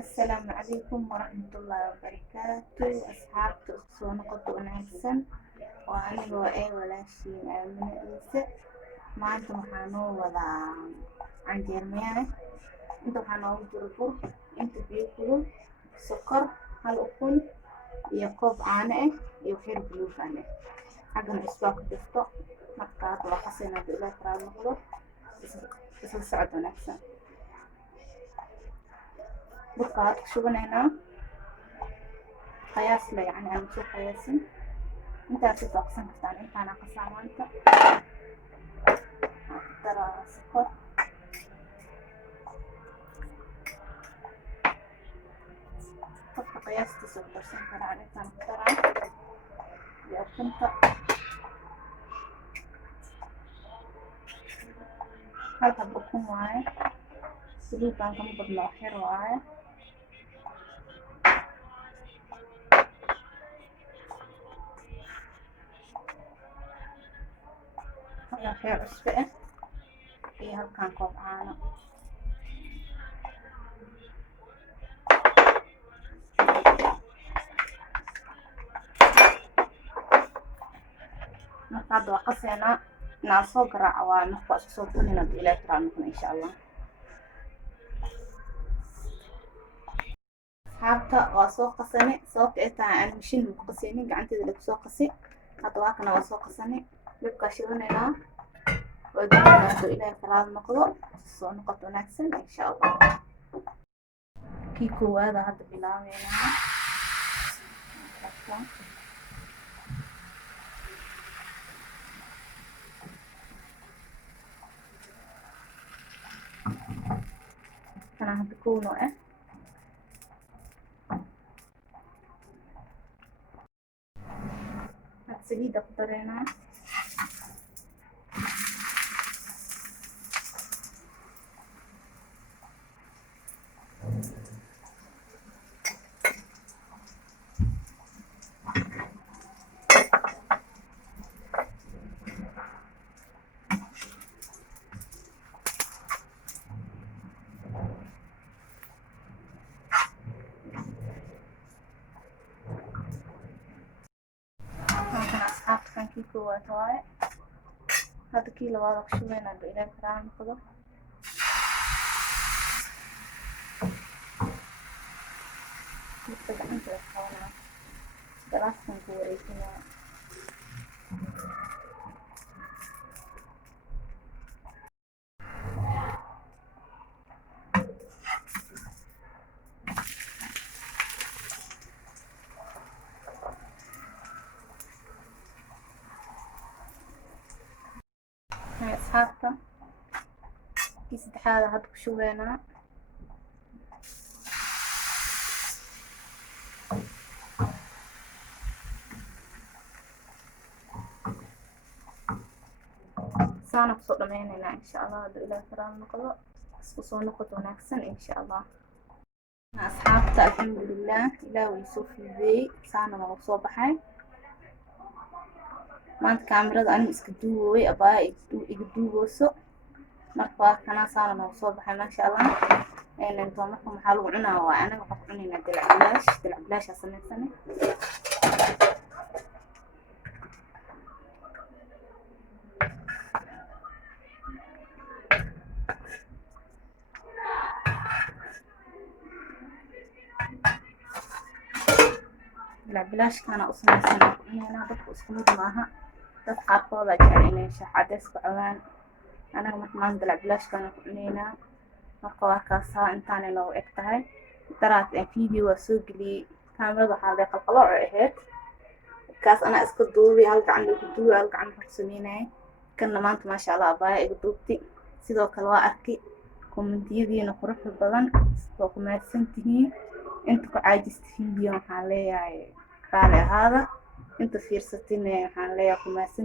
السلام عليكم ورحمة الله وبركاته أصحابتي soo noqoto wanaagsan waa anigoo walaashiin Aamina Ciise maanta waxaa noo wadaa canjeer miyaane inta waxaa noogu jiro bur inta biyo kulul sokor hal ukun iyo koob caano iyo xir buluug xaggan cusbaa ku jirto markaa waa qasanaa ilaa faraad noqdo isla socod wanaagsan burka ku shubaneynaa qiyaas la yani aan soo qiyaasin intaas ku qasan kartaan intaana qasaa maanta dara sokor qofka qiyaastiisa ku darsan karaa intaan ku daraa iyo ukunta halka ukun waaye saliidaan kama badno xir waaye xeer cusbe iyo halkaan koob caano marka hadda waa qaseynaa inaan soo garaaco waa marka isku soo bunina ilaa tiraa noqon insha allah asxaabta waa soo qasane sababta ay tahay aan mishin ku qasaynin gacanteeda lagu soo qasi hadda waa kana waa soo qasane dabka shidaneynaa waa dibnaado ilaa faraad noqdo soo noqoto wanaagsan insha allah kii koowaada hadda bilaabeynaa kana hadda koono saliida ku dareynaa kii koowaad waaye hadda kii labaad ku shubeynaa ilaa faraad noqdo midka gacanta qabanaa galaaskan ku wareejinaa asxaabta kii saddexaad hadda ku shubeynaa saana kusoo dhameyneynaa insha allah hadda ilaa faraad noqdo isku soo noqoto wanaagsan insha allah asxaabta alxamdulilah ilaah way soo fududeeyey saana waa soo baxay maanta kaamirada aniga iska duubooy abaa iga duubooso marka waa kana saana noo soo baxay maasha allah marka maxaa lagu cunaa waa anaga waxaan ku cunaynaa dalac bilaashaa samaysane dalac bilaashkaana u samaysana ku cunaynaa dadku isku mid maaha dad qaarkooda jecel inay shaah cadeys ku cabaan anaga marka maanta dalac bilaashkaana ku cunaynaa marka waa kaasaa intaanay noogu eg tahay daraad video waa soo geliyey kaamirada waxaa lee qalqalooc ahayd kaas anaa iska duubay hal gacan igu duubay hal gacan waxaa ku sameynayay kanna maanta maasha allah abaaya iga duubtay sidoo kale waa arkay kommentiyadiina quruxda badan waa ku mahadsan tihiin inta ku caajista video waxaan leeyahay raali ahaada inta fiirsatina waxaan leeyahay ku mahadsan